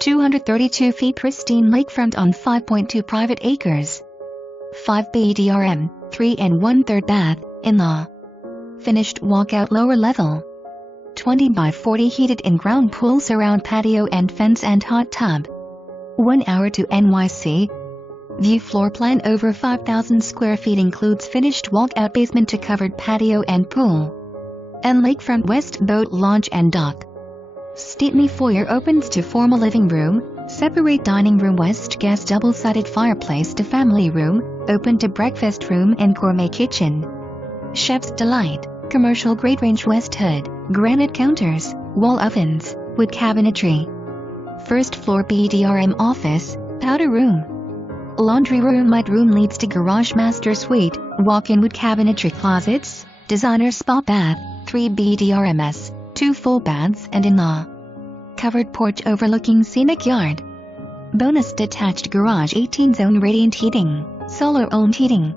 232 feet pristine lakefront on 5.2 private acres. 5 bedrm, 3 and 1/3 bath, in-law. Finished walkout lower level. 20 by 40 heated in-ground pool surround patio and fence and hot tub. 1 hour to NYC. View floor plan over 5,000 square feet includes finished walkout basement to covered patio and pool. And lakefront west boat launch and dock. Stately foyer opens to formal living room, separate dining room west gas double-sided fireplace to family room, open to breakfast room and gourmet kitchen. Chef's delight, commercial grade range west hood, granite counters, wall ovens, wood cabinetry. First floor bedrm office, powder room. Laundry room mudroom leads to garage master suite, walk-in wood cabinetry closets, designer spa bath, 3 bedrms, 2 full baths and in-law. Covered porch overlooking scenic yard. Bonus detached garage 18-zone radiant heating, solar-owned heating.